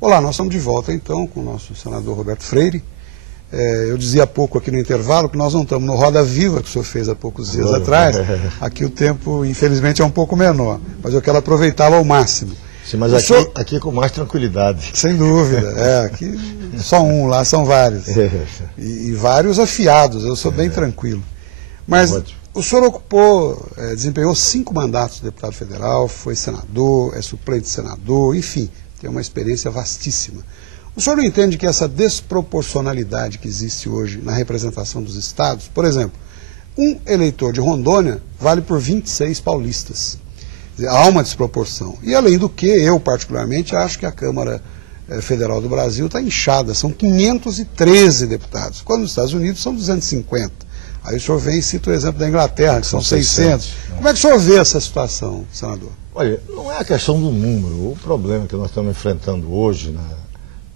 Olá, nós estamos de volta então com o nosso senador Roberto Freire. Eu dizia há pouco aqui no intervalo que nós não estamos no Roda Viva, que o senhor fez há poucos dias atrás. Aqui o tempo, infelizmente, é um pouco menor, mas eu quero aproveitá-lo ao máximo. Sim, mas aqui é com mais tranquilidade. Sem dúvida, aqui só um, lá são vários. E vários afiados, eu sou bem tranquilo. Mas o senhor desempenhou 5 mandatos de deputado federal, foi senador, é suplente de senador, enfim, tem uma experiência vastíssima. O senhor não entende que essa desproporcionalidade que existe hoje na representação dos estados, por exemplo, um eleitor de Rondônia vale por 26 paulistas. Há uma desproporção. E além do que, eu particularmente acho que a Câmara Federal do Brasil está inchada, são 513 deputados, quando nos Estados Unidos são 250. Aí o senhor vem e cita o exemplo da Inglaterra, que são 600. Como é que o senhor vê essa situação, senador? Olha, não é a questão do número. O problema que nós estamos enfrentando hoje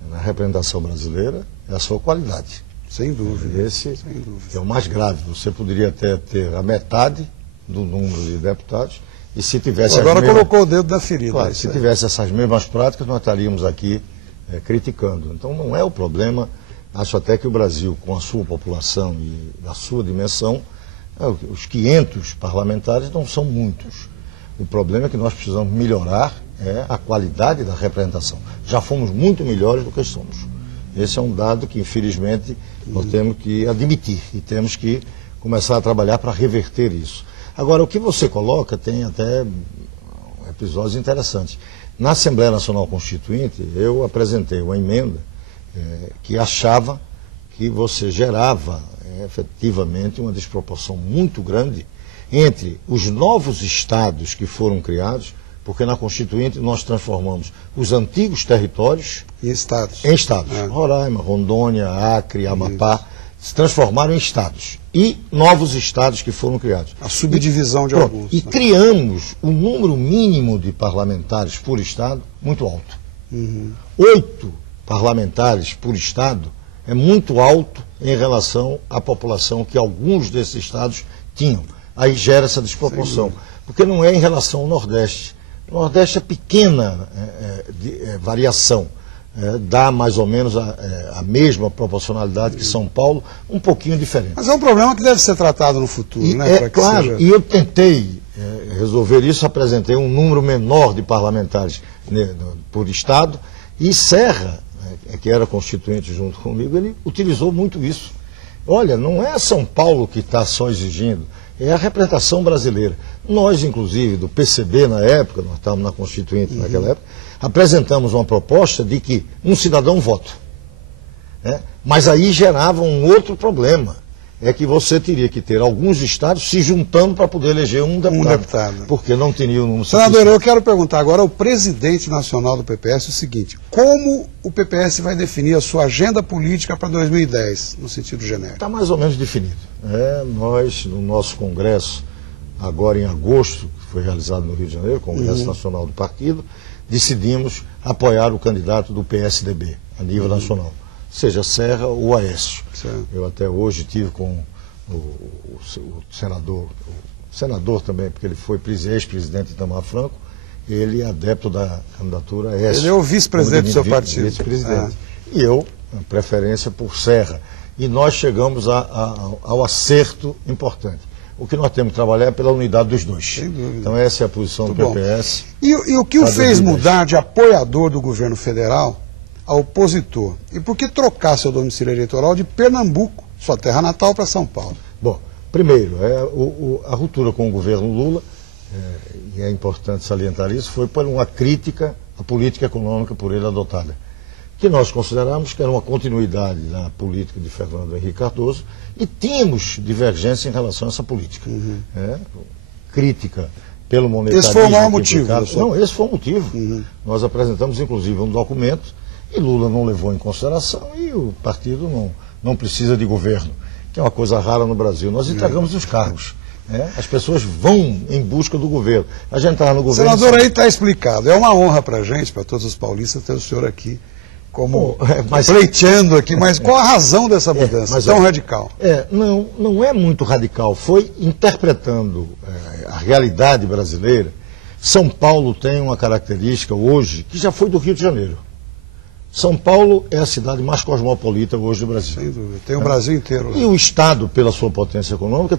na representação brasileira é a sua qualidade. Sem dúvida. Esse é o mais grave. Você poderia até ter a metade do número de deputados e se tivesse... Agora colocou o dedo da ferida. Claro, se tivesse essas mesmas práticas, nós estaríamos aqui criticando. Então não é o problema. Acho até que o Brasil, com a sua população e a sua dimensão, os 500 parlamentares não são muitos. O problema é que nós precisamos melhorar a qualidade da representação. Já fomos muito melhores do que somos. Esse é um dado que, infelizmente, nós temos que admitir e temos que começar a trabalhar para reverter isso. Agora, o que você coloca tem até episódios interessantes. Na Assembleia Nacional Constituinte, eu apresentei uma emenda que achava que você gerava efetivamente uma desproporção muito grande entre os novos estados que foram criados, porque na Constituinte nós transformamos os antigos territórios em estados. Roraima, Rondônia, Acre, Amapá, se transformaram em estados. E novos estados que foram criados. A subdivisão de alguns. E criamos um número mínimo de parlamentares por estado muito alto. 8 parlamentares por estado é muito alto em relação à população que alguns desses estados tinham. Aí gera essa desproporção, porque não é em relação ao Nordeste. O Nordeste é pequena variação, dá mais ou menos a mesma proporcionalidade que São Paulo, um pouquinho diferente. Mas é um problema que deve ser tratado no futuro, né? Claro, e eu tentei resolver isso, apresentei um número menor de parlamentares por estado, e Serra, que era constituinte junto comigo, ele utilizou muito isso. Olha, não é São Paulo que está só exigindo, é a representação brasileira. Nós, inclusive, do PCB na época, nós estávamos na Constituinte naquela época, apresentamos uma proposta de que um cidadão voto. Mas aí gerava um outro problema, é que você teria que ter alguns estados se juntando para poder eleger um deputado. Porque não teria o número suficiente. Senador, eu quero perguntar agora ao presidente nacional do PPS o seguinte: como o PPS vai definir a sua agenda política para 2010, no sentido genérico? Está mais ou menos definido. Nós, no nosso congresso, agora em agosto, que foi realizado no Rio de Janeiro, Congresso Nacional do Partido, decidimos apoiar o candidato do PSDB, a nível nacional, seja Serra ou Aécio. Eu até hoje tive com o senador também, porque ele foi ex-presidente Itamar Franco, ele é adepto da candidatura Aécio. Ele é o vice-presidente do seu partido. Vice-presidente. E eu, preferência por Serra. E nós chegamos ao acerto importante. O que nós temos que trabalhar é pela unidade dos dois. Sem dúvida. Então essa é a posição do PPS. E o que o fez mudar de apoiador do governo federal a opositor? E por que trocar seu domicílio eleitoral de Pernambuco, sua terra natal, para São Paulo? Bom, primeiro, a ruptura com o governo Lula, e é importante salientar isso, foi por uma crítica à política econômica por ele adotada, que nós consideramos que era uma continuidade da política de Fernando Henrique Cardoso, e tínhamos divergência em relação a essa política. Crítica pelo monetarismo. Esse foi o maior motivo? Não, esse foi o motivo. Nós apresentamos, inclusive, um documento, e Lula não levou em consideração, e o partido não precisa de governo, que é uma coisa rara no Brasil. Nós entregamos os cargos. As pessoas vão em busca do governo. A gente está no governo... Senador, aí está explicado. É uma honra para a gente, para todos os paulistas, ter o senhor aqui como pleiteando aqui, mas qual a razão dessa mudança tão radical? Não é muito radical, foi interpretando a realidade brasileira. São Paulo tem uma característica hoje que já foi do Rio de Janeiro. São Paulo é a cidade mais cosmopolita hoje do Brasil. Sem dúvida. Tem o Brasil inteiro lá. E o Estado, pela sua potência econômica,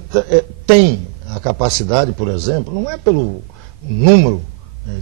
tem a capacidade, por exemplo, não é pelo número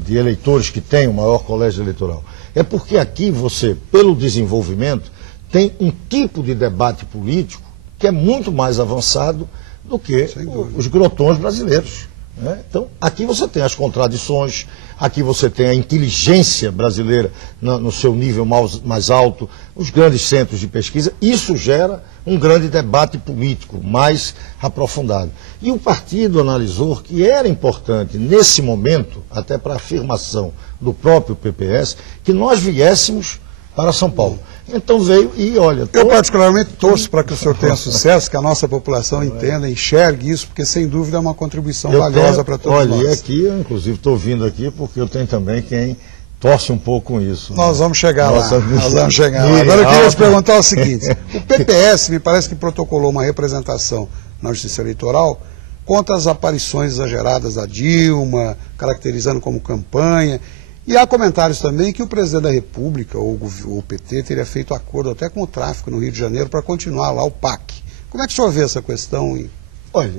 de eleitores que tem o maior colégio eleitoral, é porque aqui você, pelo desenvolvimento, tem um tipo de debate político que é muito mais avançado do que os grotões brasileiros. Né? Então, aqui você tem as contradições, aqui você tem a inteligência brasileira no seu nível mais alto, os grandes centros de pesquisa. Isso gera um grande debate político mais aprofundado. E o partido analisou que era importante, nesse momento, até para a afirmação do próprio PPS, que nós viéssemos para São Paulo. Então veio e olha... Eu particularmente torço para que o senhor tenha sucesso, que a nossa população entenda, enxergue isso, porque sem dúvida é uma contribuição valiosa para todos nós. Olha, e aqui, eu, inclusive, estou vindo aqui porque eu tenho também quem torce um pouco com isso. Nós vamos chegar lá. Nós vamos chegar lá. Agora eu queria te perguntar o seguinte, o PPS me parece que protocolou uma representação na Justiça Eleitoral contra as aparições exageradas da Dilma, caracterizando como campanha. E há comentários também que o presidente da República, ou o PT, teria feito acordo até com o tráfico no Rio de Janeiro para continuar lá o PAC. Como é que o senhor vê essa questão em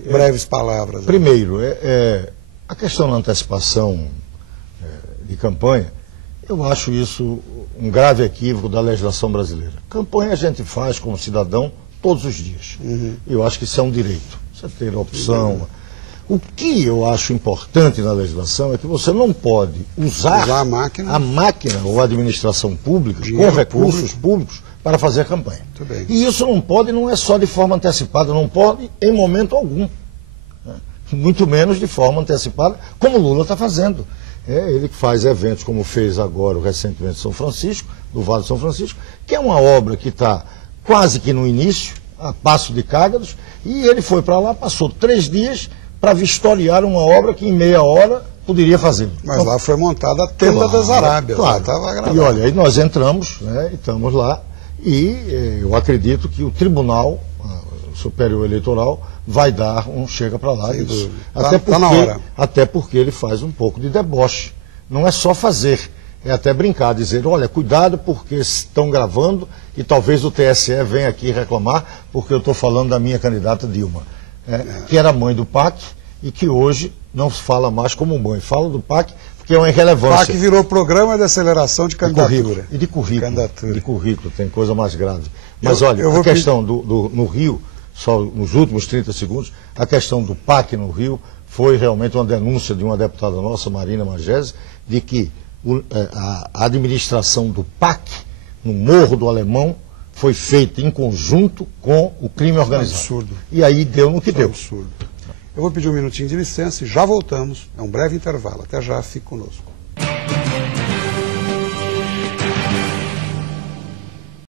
breves palavras? Primeiro, a questão da antecipação de campanha, eu acho isso um grave equívoco da legislação brasileira. Campanha a gente faz como cidadão todos os dias. Eu acho que isso é um direito. Você ter a opção... O que eu acho importante na legislação é que você não pode usar a máquina ou a administração pública com recursos públicos para fazer campanha. E isso não pode, não é só de forma antecipada, não pode em momento algum. Né? Muito menos de forma antecipada, como Lula está fazendo. Ele que faz eventos como fez agora recentemente em São Francisco, do Vale de São Francisco, que é uma obra que está quase que no início, a passo de cágados, e ele foi para lá, passou 3 dias... para vistoriar uma obra que em meia hora poderia fazer. Mas então, lá foi montada a Tenda das Arábias. Claro. E olha, aí nós entramos, né, e estamos lá, e eu acredito que o Tribunal Superior Eleitoral vai dar um chega para lá. Isso. Até porque ele faz um pouco de deboche. Não é só fazer, é até brincar, dizer, olha, cuidado porque estão gravando e talvez o TSE venha aqui reclamar porque eu estou falando da minha candidata Dilma. Que era mãe do PAC e que hoje não se fala mais como mãe, fala do PAC porque é uma irrelevância. O PAC virou Programa de Aceleração de Candidatura. De currículo, tem coisa mais grave. Mas olha, a questão no Rio, só nos últimos 30 segundos, a questão do PAC no Rio foi realmente uma denúncia de uma deputada nossa, Marina Magese, de que a administração do PAC no Morro do Alemão foi feito em conjunto com o crime organizado. Absurdo. E aí deu no que deu. Absurdo. Eu vou pedir um minutinho de licença e já voltamos. É um breve intervalo. Até já, fique conosco.